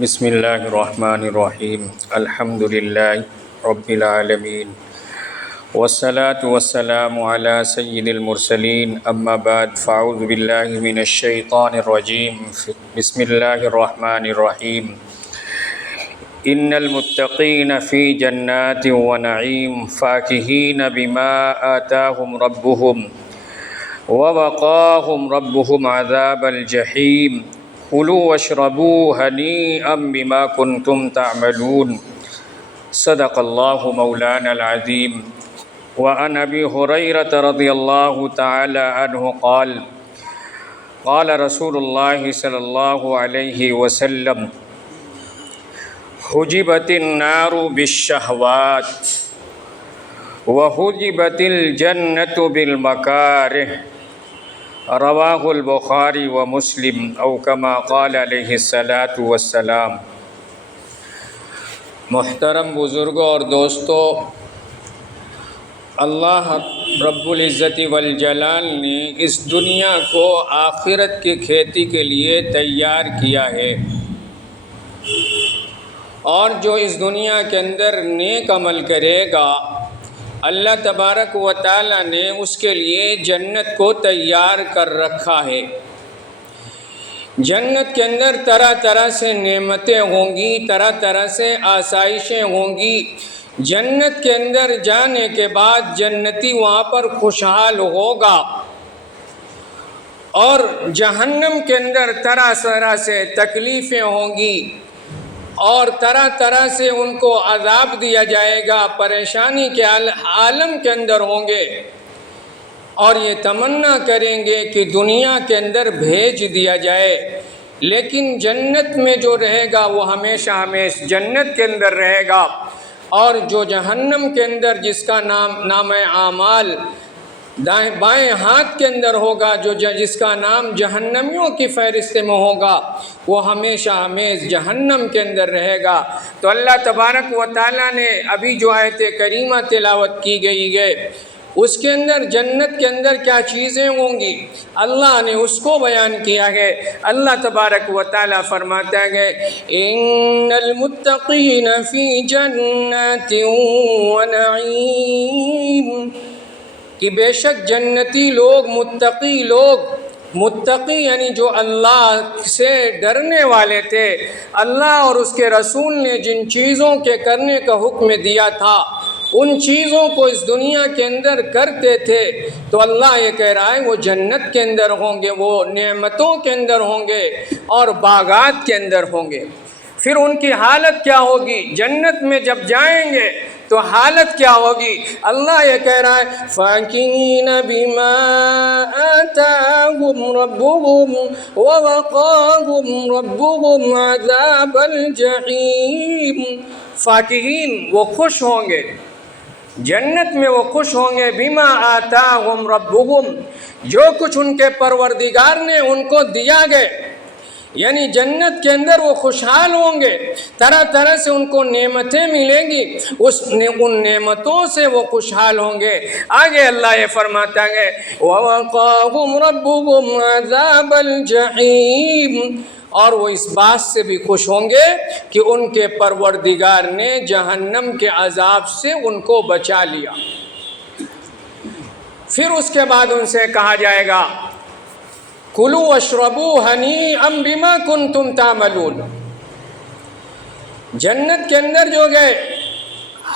بسم اللہ الرحمن الرحیم الحمد للہ رب العالمین والصلاة والسلام علی سید المرسلین اما بعد فاعوذ باللہ من الشیطان الرجیم بسم اللہ الرحمن الرحیم ان المتقین فی جنات ونعیم فاکہین بما آتاہم ربہم ووقاہم ربہم عذاب الجحیم کلوا واشربوا ہنیئا بما کنتم تعملون صدق اللہ مولانا العظیم وعن ابی ہریرۃ رضی اللہ تعالی عنہ قال قال رسول اللہ صلی اللہ علیہ وسلم حجبت النار بالشہوات وحجبت الجنۃ بالمکارہ رواہ البخاری و مسلم او کما قال علیہ الصلاۃ والسلام۔ محترم بزرگوں اور دوستو، اللہ رب العزت والجلال نے اس دنیا کو آخرت کی کھیتی کے لیے تیار کیا ہے، اور جو اس دنیا کے اندر نیک عمل کرے گا اللہ تبارک و تعالی نے اس کے لیے جنت کو تیار کر رکھا ہے۔ جنت کے اندر طرح طرح سے نعمتیں ہوں گی، طرح طرح سے آسائشیں ہوں گی۔ جنت کے اندر جانے کے بعد جنتی وہاں پر خوشحال ہوگا، اور جہنم کے اندر طرح طرح سے تکلیفیں ہوں گی، اور طرح طرح سے ان کو عذاب دیا جائے گا، پریشانی کے عالم کے اندر ہوں گے، اور یہ تمنا کریں گے کہ دنیا کے اندر بھیج دیا جائے۔ لیکن جنت میں جو رہے گا وہ ہمیشہ ہمیشہ جنت کے اندر رہے گا، اور جو جہنم کے اندر جس کا نام اعمال دائیں بائیں ہاتھ کے اندر ہوگا، جس کا نام جہنمیوں کی فہرست میں ہوگا، وہ ہمیشہ ہمیشہ جہنم کے اندر رہے گا۔ تو اللہ تبارک و تعالیٰ نے ابھی جو آیت کریمہ تلاوت کی گئی ہے، اس کے اندر جنت کے اندر کیا چیزیں ہوں گی اللہ نے اس کو بیان کیا ہے۔ اللہ تبارک و تعالیٰ فرماتا ہے ان المتقین فی جنات ونعیم، کہ بے شک جنتی لوگ، متقی یعنی جو اللہ سے ڈرنے والے تھے، اللہ اور اس کے رسول نے جن چیزوں کے کرنے کا حکم دیا تھا ان چیزوں کو اس دنیا کے اندر کرتے تھے، تو اللہ یہ کہہ رہا ہے وہ جنت کے اندر ہوں گے، وہ نعمتوں کے اندر ہوں گے اور باغات کے اندر ہوں گے۔ پھر ان کی حالت کیا ہوگی؟ جنت میں جب جائیں گے تو حالت کیا ہوگی؟ اللہ یہ کہہ رہا ہے فَاكِهِينَ بِمَا آتَاهُمْ رَبُّهُمْ وَوَقَاهُمْ رَبُّهُمْ عَذَابَ الْجَحِيمِ۔ فاکہین، وہ خوش ہوں گے، جنت میں وہ خوش ہوں گے، بما آتاہم ربہم، جو کچھ ان کے پروردگار نے ان کو دیا گئے، یعنی جنت کے اندر وہ خوشحال ہوں گے، طرح طرح سے ان کو نعمتیں ملیں گی، ان نعمتوں سے وہ خوشحال ہوں گے۔ آگے اللہ یہ فرماتا ہے وَوَقَاهُمْ رَبُّهُمْ عَذَابَ الْجَحِيمِ، اور وہ اس بات سے بھی خوش ہوں گے کہ ان کے پروردگار نے جہنم کے عذاب سے ان کو بچا لیا۔ پھر اس کے بعد ان سے کہا جائے گا کلوا واشربوا ہنیئا بما کنتم تعملون۔ جنت کے اندر جو گئے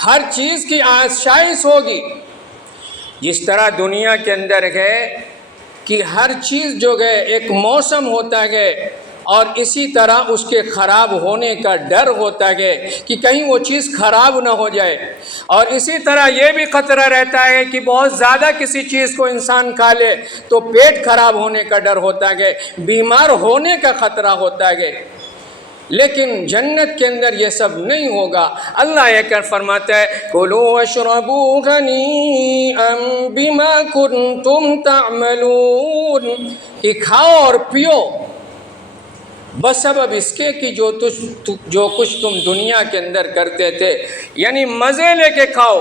ہر چیز کی آسائش ہوگی، جس طرح دنیا کے اندر ہے کہ ہر چیز جو گئے ایک موسم ہوتا ہے، اور اسی طرح اس کے خراب ہونے کا ڈر ہوتا ہے کہ کہیں وہ چیز خراب نہ ہو جائے، اور اسی طرح یہ بھی خطرہ رہتا ہے کہ بہت زیادہ کسی چیز کو انسان کھا لے تو پیٹ خراب ہونے کا ڈر ہوتا ہے، بیمار ہونے کا خطرہ ہوتا ہے۔ لیکن جنت کے اندر یہ سب نہیں ہوگا۔ اللہ یہ کر فرماتا ہے کلوا واشربوا ہنیئا بما کنتم تعملون، کہ کھاؤ اور پیو بسبب اس کے کہ جو کچھ تم دنیا کے اندر کرتے تھے، یعنی مزے لے کے کھاؤ،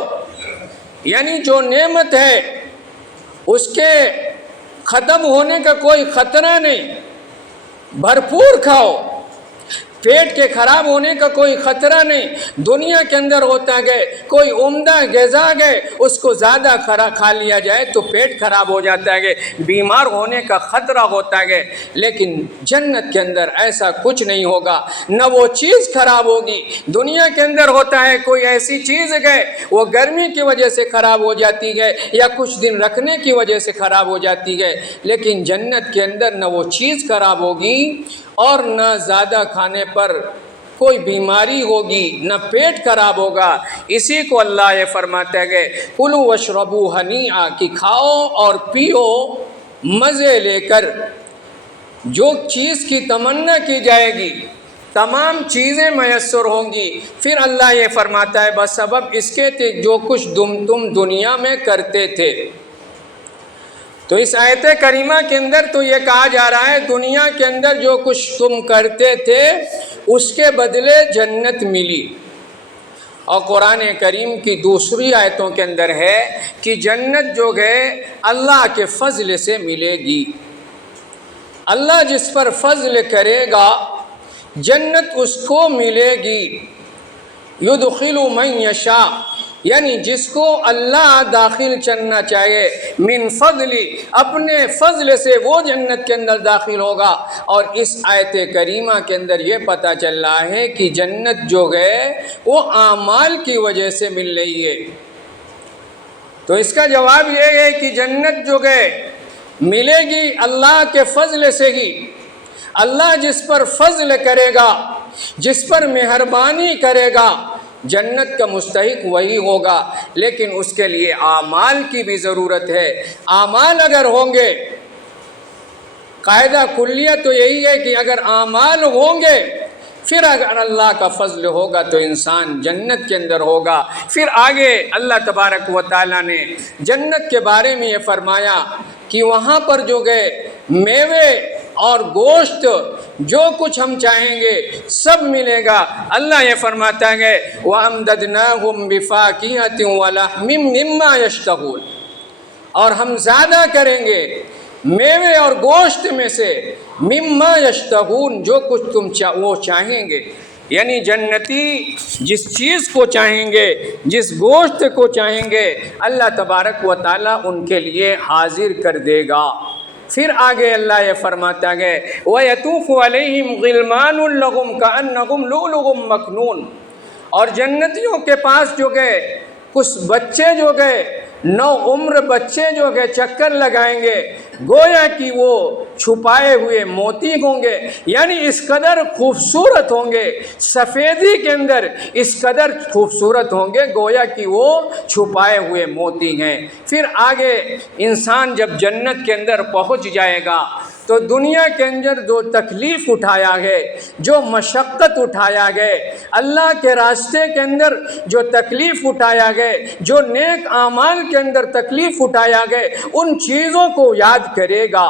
یعنی جو نعمت ہے اس کے ختم ہونے کا کوئی خطرہ نہیں، بھرپور کھاؤ۔ پیٹ کے خراب ہونے کا کوئی خطرہ نہیں، دنیا کے اندر ہوتا ہے کوئی عمدہ غذا ہے اس کو زیادہ کھا لیا جائے تو پیٹ خراب ہو جاتا ہے، بیمار ہونے کا خطرہ ہوتا ہے، لیکن جنت کے اندر ایسا کچھ نہیں ہوگا، نہ وہ چیز خراب ہوگی۔ دنیا کے اندر ہوتا ہے کوئی ایسی چیز ہے وہ گرمی کی وجہ سے خراب ہو جاتی ہے یا کچھ دن رکھنے کی وجہ سے خراب ہو جاتی ہے، لیکن جنت کے اندر نہ وہ چیز خراب ہوگی اور نہ زیادہ کھانے پر کوئی بیماری ہوگی، نہ پیٹ خراب ہوگا۔ اسی کو اللہ یہ فرماتا ہے کہ کلوا واشربوا ہنیئا، کہ کھاؤ اور پیو مزے لے کر، جو چیز کی تمنا کی جائے گی تمام چیزیں میسر ہوں گی۔ پھر اللہ یہ فرماتا ہے بسبب اس کے تھے جو کچھ تم دنیا میں کرتے تھے۔ تو اس آیت کریمہ کے اندر تو یہ کہا جا رہا ہے دنیا کے اندر جو کچھ تم کرتے تھے اس کے بدلے جنت ملی، اور قرآن کریم کی دوسری آیتوں کے اندر ہے کہ جنت جو ہے اللہ کے فضل سے ملے گی۔ اللہ جس پر فضل کرے گا جنت اس کو ملے گی۔ یدخل من یشاء، یعنی جس کو اللہ داخل کرنا چاہے، من فضلی، اپنے فضل سے وہ جنت کے اندر داخل ہوگا۔ اور اس آیت کریمہ کے اندر یہ پتہ چل رہا ہے کہ جنت جو ہے وہ اعمال کی وجہ سے مل رہی ہے۔ تو اس کا جواب یہ ہے کہ جنت جو ہے ملے گی اللہ کے فضل سے ہی۔ اللہ جس پر فضل کرے گا، جس پر مہربانی کرے گا، جنت کا مستحق وہی ہوگا، لیکن اس کے لیے اعمال کی بھی ضرورت ہے۔ اعمال اگر ہوں گے، قاعدہ کلیہ تو یہی ہے کہ اگر اعمال ہوں گے پھر اگر اللہ کا فضل ہوگا تو انسان جنت کے اندر ہوگا۔ پھر آگے اللہ تبارک و تعالیٰ نے جنت کے بارے میں یہ فرمایا کہ وہاں پر جو گئے میوے اور گوشت جو کچھ ہم چاہیں گے سب ملے گا۔ اللہ یہ فرماتا ہے وَأَمْدَدْنَاهُمْ بِفَاكِهَةٍ وَلَحْمٍ مِّمَّا يَشْتَهُونَ، اور ہم زیادہ کریں گے میوے اور گوشت میں سے، مما یشتہون، جو کچھ تم وہ چاہیں گے، یعنی جنتی جس چیز کو چاہیں گے، جس گوشت کو چاہیں گے، اللہ تبارک و تعالیٰ ان کے لیے حاضر کر دے گا۔ پھر آگے اللہ یہ فرماتا ہے وَيَطُوفُ عَلَيْهِمْ غِلْمَانٌ لَهُمْ كَأَنَّهُمْ لُؤْلُؤٌ مَّكْنُونٌ، اور جنتیوں کے پاس جو گئے کچھ بچے جو گئے نو عمر بچے جو کہ چکر لگائیں گے گویا کہ وہ چھپائے ہوئے موتی ہوں گے، یعنی اس قدر خوبصورت ہوں گے، سفیدی کے اندر اس قدر خوبصورت ہوں گے گویا کہ وہ چھپائے ہوئے موتی ہیں۔ پھر آگے انسان جب جنت کے اندر پہنچ جائے گا تو دنیا کے اندر جو تکلیف اٹھایا گئے، جو مشقت اٹھایا گئے، اللہ کے راستے کے اندر جو تکلیف اٹھایا گئے، جو نیک اعمال کے اندر تکلیف اٹھایا گئے، ان چیزوں کو یاد کرے گا۔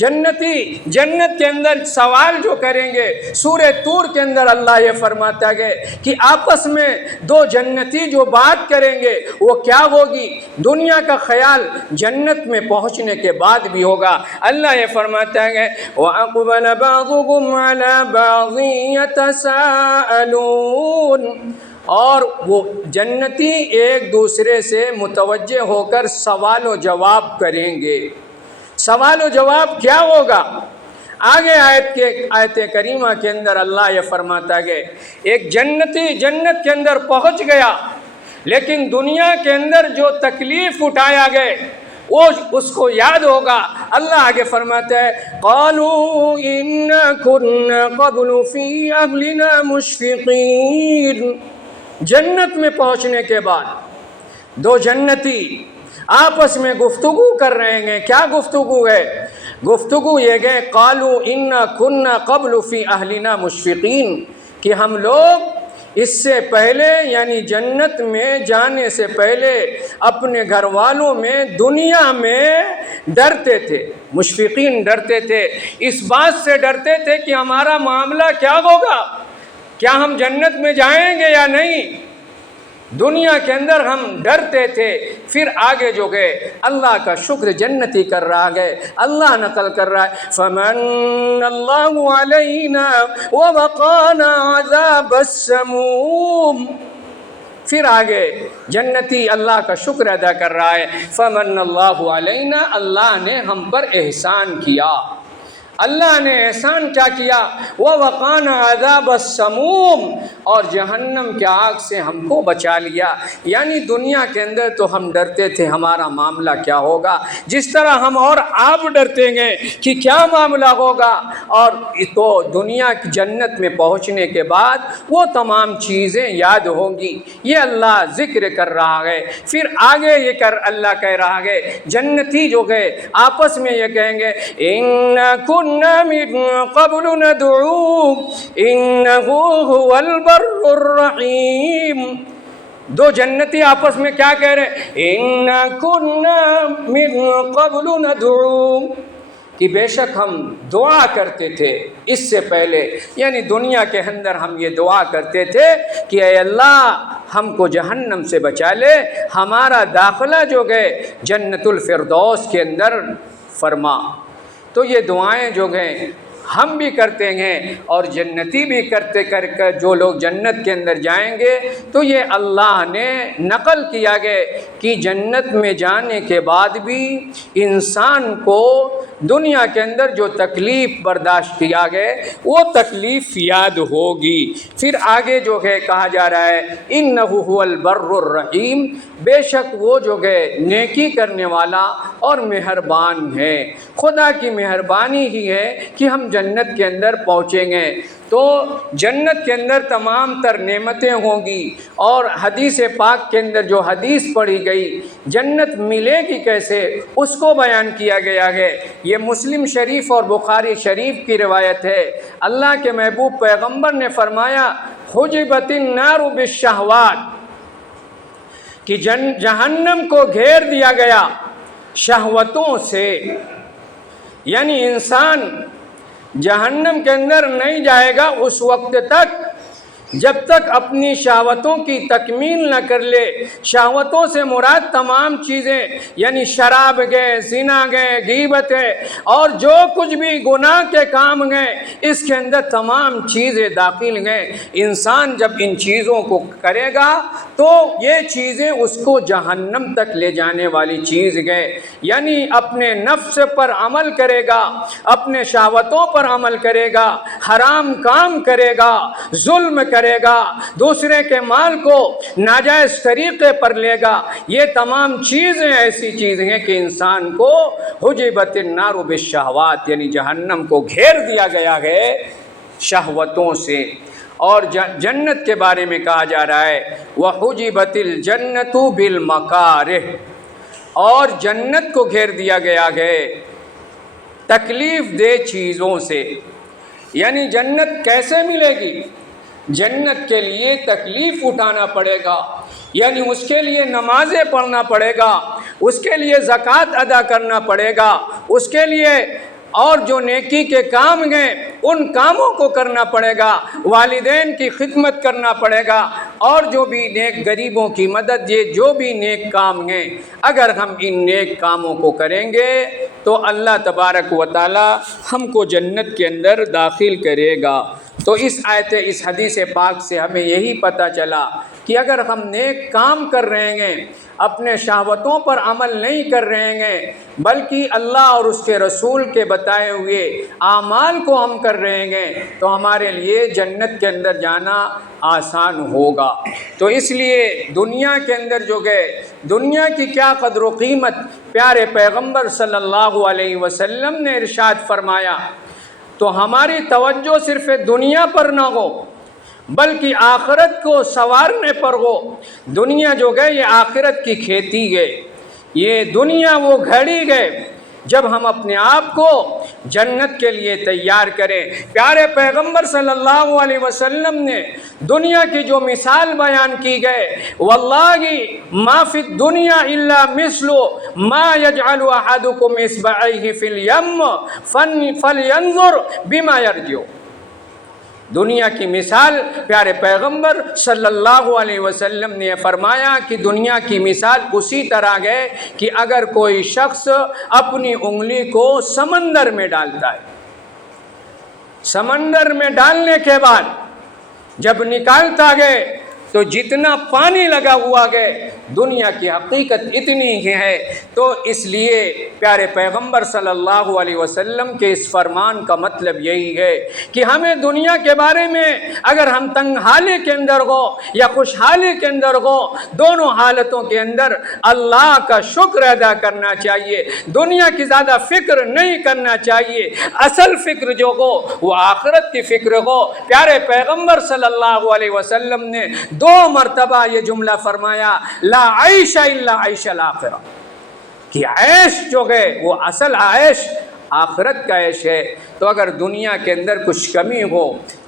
جنتی جنت کے اندر سوال جو کریں گے، سورہ طور کے اندر اللہ یہ فرماتا ہے کہ آپس میں دو جنتی جو بات کریں گے وہ کیا ہوگی؟ دنیا کا خیال جنت میں پہنچنے کے بعد بھی ہوگا۔ اللہ یہ فرماتا ہے وَأَقْبَلَ بَعْضُهُمْ عَلَى بَعْضٍ يَتَسَاءَلُونَ، اور وہ جنتی ایک دوسرے سے متوجہ ہو کر سوال و جواب کریں گے۔ سوال و جواب کیا ہوگا؟ آگے آیت کریمہ کے اندر اللہ یہ فرماتا ہے ایک جنتی جنت کے اندر پہنچ گیا لیکن دنیا کے اندر جو تکلیف اٹھایا گئے وہ اس کو یاد ہوگا۔ اللہ آگے فرماتا ہے قالوا إِنَّا كُنَّا قَبْلُ فِي أَهْلِنَا مُشْفِقِينَ، جنت میں پہنچنے کے بعد دو جنتی آپس میں گفتگو کر رہے ہیں۔ کیا گفتگو ہے؟ گفتگو یہ ہے قالوا انا كنا قبل فی اہلنا مشفقین، کہ ہم لوگ اس سے پہلے یعنی جنت میں جانے سے پہلے اپنے گھر والوں میں دنیا میں ڈرتے تھے، مشفقین ڈرتے تھے، اس بات سے ڈرتے تھے کہ ہمارا معاملہ کیا ہوگا، کیا ہم جنت میں جائیں گے یا نہیں۔ دنیا کے اندر ہم ڈرتے تھے، پھر آگے جو گئے اللہ کا شکر جنتی کر رہا گئے، اللہ نقل کر رہا ہے فمن اللہ علینا ووقانا عذاب السموم، پھر آگے جنتی اللہ کا شکر ادا کر رہا ہے فمن اللہ علینا، اللہ نے ہم پر احسان کیا، اللہ نے احسان کیا کیا، ووقانا عذاب السموم، اور جہنم کے آگ سے ہم کو بچا لیا۔ یعنی دنیا کے اندر تو ہم ڈرتے تھے ہمارا معاملہ کیا ہوگا، جس طرح ہم اور آپ ڈرتے گئے کہ کیا معاملہ ہوگا، اور تو دنیا کی جنت میں پہنچنے کے بعد وہ تمام چیزیں یاد ہوں گی۔ یہ اللہ ذکر کر رہا ہے۔ پھر آگے یہ کر اللہ کہہ رہا ہے، جنتی جو گئے آپس میں یہ کہیں گے اِنَّا كُنَّا مِن قَبْلُ نَدْعُوهُ إِنَّهُ هُوَ الْبَرُّ الرَّحِيمُ۔ دو جنتی آپس میں کیا کہہ رہے اِنَّا كُنَّا مِن قَبْلُ نَدْعُوهُ، کہ بے شک ہم دعا کرتے تھے اس سے پہلے، یعنی دنیا کے اندر ہم یہ دعا کرتے تھے کہ اے اللہ ہم کو جہنم سے بچا لے، ہمارا داخلہ جو گئے جنت الفردوس کے اندر فرما۔ تو یہ دعائیں جو گئے ہم بھی کرتے ہیں اور جنتی بھی کرتے کر جو لوگ جنت کے اندر جائیں گے، تو یہ اللہ نے نقل کیا گیا کہ جنت میں جانے کے بعد بھی انسان کو دنیا کے اندر جو تکلیف برداشت کیا گیا وہ تکلیف یاد ہوگی۔ پھر آگے جو ہے کہا جا رہا ہے اِنَّهُ هُوَ الْبَرُّ الرَّحِيمُ، بے شک وہ جو گئے نیکی کرنے والا اور مہربان ہے۔ خدا کی مہربانی ہی ہے کہ ہم جنت کے اندر پہنچیں گے، تو جنت کے اندر تمام تر نعمتیں ہوں گی، اور حدیث پاک کے اندر جو حدیث پڑھی گئی جنت ملے گی کیسے اس کو بیان کیا گیا ہے۔ یہ مسلم شریف اور بخاری شریف کی روایت ہے۔ اللہ کے محبوب پیغمبر نے فرمایا حجبت النار بالشہوات، کہ جہنم کو گھیر دیا گیا شہوتوں سے، یعنی انسان جہنم کے اندر نہیں جائے گا اس وقت تک جب تک اپنی شہوتوں کی تکمیل نہ کر لے۔ شہوتوں سے مراد تمام چیزیں، یعنی شراب گئے، زنا گئے، غیبت ہے، اور جو کچھ بھی گناہ کے کام گئے اس کے اندر تمام چیزیں داخل گئے۔ انسان جب ان چیزوں کو کرے گا تو یہ چیزیں اس کو جہنم تک لے جانے والی چیز گئے، یعنی اپنے نفس پر عمل کرے گا، اپنے شہوتوں پر عمل کرے گا، حرام کام کرے گا، ظلم کرے گا، دوسرے کے مال کو ناجائز طریقے پر لے گا۔ یہ تمام چیزیں ایسی چیزیں ہیں کہ انسان کو حجبت النار بالشہوات، یعنی جہنم کو گھیر دیا گیا ہے شہوتوں سے۔ اور جنت کے بارے میں کہا جا رہا ہے وَحُجِبَتِ الْجَنَّةُ بِالْمَكَارِهِ، اور جنت کو گھیر دیا گیا ہے تکلیف دہ چیزوں سے۔ یعنی جنت کیسے ملے گی؟ جنت کے لیے تکلیف اٹھانا پڑے گا، یعنی اس کے لیے نمازیں پڑھنا پڑے گا، اس کے لیے زکوٰۃ ادا کرنا پڑے گا، اس کے لیے اور جو نیکی کے کام گئے ان کاموں کو کرنا پڑے گا، والدین کی خدمت کرنا پڑے گا، اور جو بھی نیک غریبوں کی مدد، یہ جو بھی نیک کام ہیں اگر ہم ان نیک کاموں کو کریں گے تو اللہ تبارک و تعالی ہم کو جنت کے اندر داخل کرے گا۔ تو اس آیت اس حدیث پاک سے ہمیں یہی پتہ چلا کہ اگر ہم نیک کام کر رہے ہیں، اپنے شہوتوں پر عمل نہیں کر رہے ہیں، بلکہ اللہ اور اس کے رسول کے بتائے ہوئے اعمال کو ہم کر رہے ہیں، تو ہمارے لیے جنت کے اندر جانا آسان ہوگا۔ تو اس لیے دنیا کے اندر جو گئے، دنیا کی کیا قدر و قیمت پیارے پیغمبر صلی اللہ علیہ وسلم نے ارشاد فرمایا، تو ہماری توجہ صرف دنیا پر نہ ہو بلکہ آخرت کو سنوارنے پر ہو۔ دنیا جو گئے یہ آخرت کی کھیتی ہے، یہ دنیا وہ گھڑی گئے جب ہم اپنے آپ کو جنت کے لیے تیار کریں۔ پیارے پیغمبر صلی اللہ علیہ وسلم نے دنیا کی جو مثال بیان کی گئے، واللہ ما فی الدنیا الا مثل ما یجعل احدکم اصبعیہ فی الیم فلینظر بما یرجع، دنیا کی مثال پیارے پیغمبر صلی اللہ علیہ وسلم نے فرمایا کہ دنیا کی مثال اسی طرح ہے کہ اگر کوئی شخص اپنی انگلی کو سمندر میں ڈالتا ہے، سمندر میں ڈالنے کے بعد جب نکالتا گئے تو جتنا پانی لگا ہوا گئے، دنیا کی حقیقت اتنی ہی ہے۔ تو اس لیے پیارے پیغمبر صلی اللہ علیہ وسلم کے اس فرمان کا مطلب یہی ہے کہ ہمیں دنیا کے بارے میں اگر ہم تنگ حالی کے اندر ہو یا خوشحالی کے اندر ہو، دونوں حالتوں کے اندر اللہ کا شکر ادا کرنا چاہیے، دنیا کی زیادہ فکر نہیں کرنا چاہیے۔ اصل فکر جو ہو وہ آخرت کی فکر ہو۔ پیارے پیغمبر صلی اللہ علیہ وسلم نے 2 مرتبہ یہ جملہ فرمایا، لا عیش الا عیش الآخرہ، کہ عیش جو ہے وہ اصل عیش آخرت کا عیش ہے۔ تو اگر دنیا کے اندر کچھ کمی ہو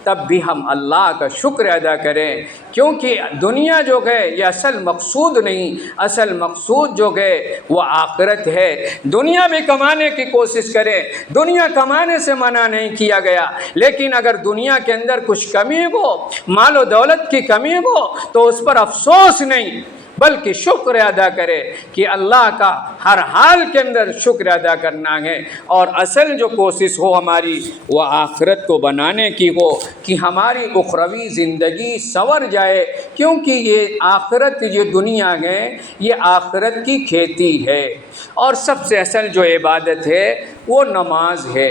تب بھی ہم اللہ کا شکر ادا کریں، کیونکہ دنیا جو ہے یہ اصل مقصود نہیں، اصل مقصود جو ہے وہ آخرت ہے۔ دنیا بھی کمانے کی کوشش کریں، دنیا کمانے سے منع نہیں کیا گیا، لیکن اگر دنیا کے اندر کچھ کمی ہو، مال و دولت کی کمی ہو تو اس پر افسوس نہیں بلکہ شکر ادا کرے کہ اللہ کا ہر حال کے اندر شکر ادا کرنا ہے، اور اصل جو کوشش ہو ہماری وہ آخرت کو بنانے کی ہو کہ ہماری اخروی زندگی سنور جائے، کیونکہ یہ آخرت جو دنیا ہے یہ آخرت کی کھیتی ہے۔ اور سب سے اصل جو عبادت ہے وہ نماز ہے۔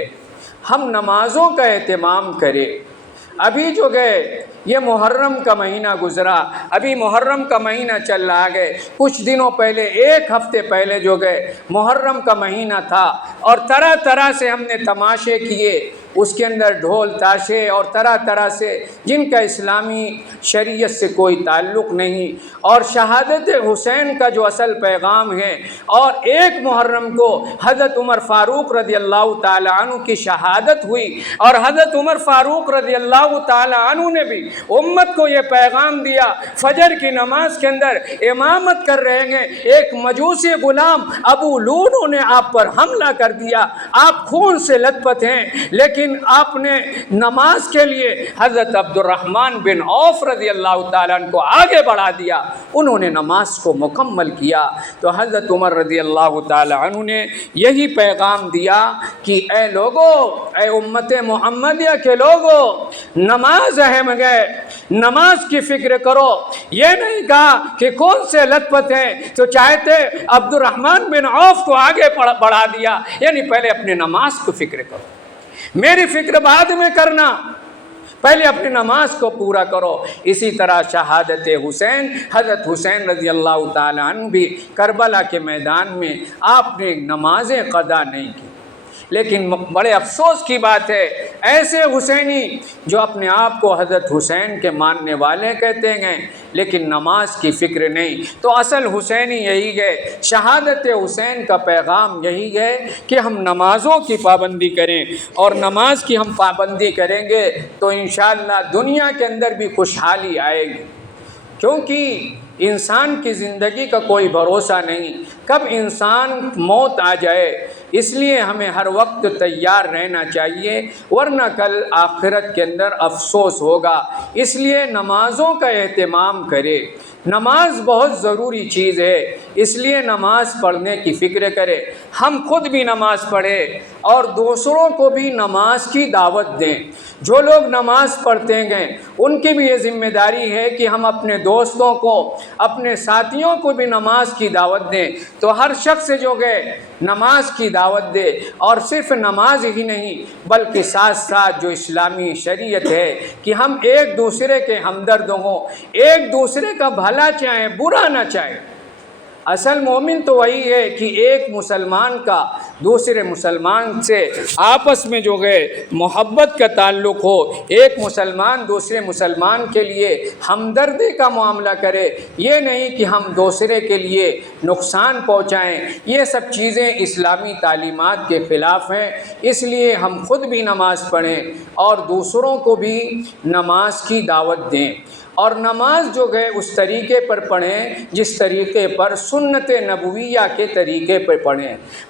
ہم نمازوں کا اہتمام کریں۔ ابھی جو گئے یہ محرم کا مہینہ گزرا، ابھی محرم کا مہینہ چل رہا ہے، کچھ دنوں پہلے 1 ہفتے پہلے جو گئے محرم کا مہینہ تھا، اور طرح طرح سے ہم نے تماشے کیے، اس کے اندر ڈھول تاشے اور طرح طرح سے جن کا اسلامی شریعت سے کوئی تعلق نہیں، اور شہادت حسین کا جو اصل پیغام ہے، اور 1 محرم کو حضرت عمر فاروق رضی اللہ تعالی عنہ کی شہادت ہوئی، اور حضرت عمر فاروق رضی اللہ تعالی عنہ نے بھی امت کو یہ پیغام دیا، فجر کی نماز کے اندر امامت کر رہے ہیں، ایک مجوسی غلام ابو لولو نے آپ پر حملہ کر دیا، آپ خون سے لت پت ہیں، لیکن آپ نے نماز کے لیے حضرت عبد الرحمن بن عوف رضی اللہ تعالیٰ عنہ کو آگے بڑھا دیا، انہوں نے نماز کو مکمل کیا۔ تو حضرت عمر رضی اللہ تعالیٰ عنہ نے یہی پیغام دیا کہ اے لوگو، اے امت محمدیہ کے لوگو، نماز اہم ہے، نماز کی فکر کرو۔ یہ نہیں کہا کہ کون سے لت پت ہیں تو چاہتے عبد الرحمن بن عوف کو آگے بڑھا دیا، یعنی پہلے اپنے نماز کو فکر کرو، میری فکر بعد میں کرنا، پہلے اپنی نماز کو پورا کرو۔ اسی طرح شہادت حسین، حضرت حسین رضی اللہ تعالیٰ عنہ بھی کربلا کے میدان میں آپ نے نمازیں قضا نہیں کی، لیکن بڑے افسوس کی بات ہے ایسے حسینی جو اپنے آپ کو حضرت حسین کے ماننے والے کہتے ہیں لیکن نماز کی فکر نہیں۔ تو اصل حسینی یہی ہے، شہادت حسین کا پیغام یہی ہے کہ ہم نمازوں کی پابندی کریں، اور نماز کی ہم پابندی کریں گے تو انشاءاللہ دنیا کے اندر بھی خوشحالی آئے گی، کیونکہ انسان کی زندگی کا کوئی بھروسہ نہیں، کب انسان موت آ جائے، اس لیے ہمیں ہر وقت تیار رہنا چاہیے، ورنہ کل آخرت کے اندر افسوس ہوگا۔ اس لیے نمازوں کا اہتمام کرے، نماز بہت ضروری چیز ہے، اس لیے نماز پڑھنے کی فکر کرے، ہم خود بھی نماز پڑھیں اور دوسروں کو بھی نماز کی دعوت دیں۔ جو لوگ نماز پڑھتے ہیں ان کی بھی یہ ذمہ داری ہے کہ ہم اپنے دوستوں کو، اپنے ساتھیوں کو بھی نماز کی دعوت دیں۔ تو ہر شخص جو ہے نماز کی دعوت دے، اور صرف نماز ہی نہیں بلکہ ساتھ ساتھ جو اسلامی شریعت ہے کہ ہم ایک دوسرے کے ہمدرد ہوں، ایک دوسرے کا بھلا چاہیں، برا نہ چاہیں۔ اصل مومن تو وہی ہے کہ ایک مسلمان کا دوسرے مسلمان سے آپس میں جو ہے محبت کا تعلق ہو، ایک مسلمان دوسرے مسلمان کے لیے ہمدردی کا معاملہ کرے، یہ نہیں کہ ہم دوسرے کے لیے نقصان پہنچائیں۔ یہ سب چیزیں اسلامی تعلیمات کے خلاف ہیں، اس لیے ہم خود بھی نماز پڑھیں اور دوسروں کو بھی نماز کی دعوت دیں، اور نماز جو ہے اس طریقے پر پڑھیں جس طریقے پر سنت نبویہ کے طریقے پر پڑھیں۔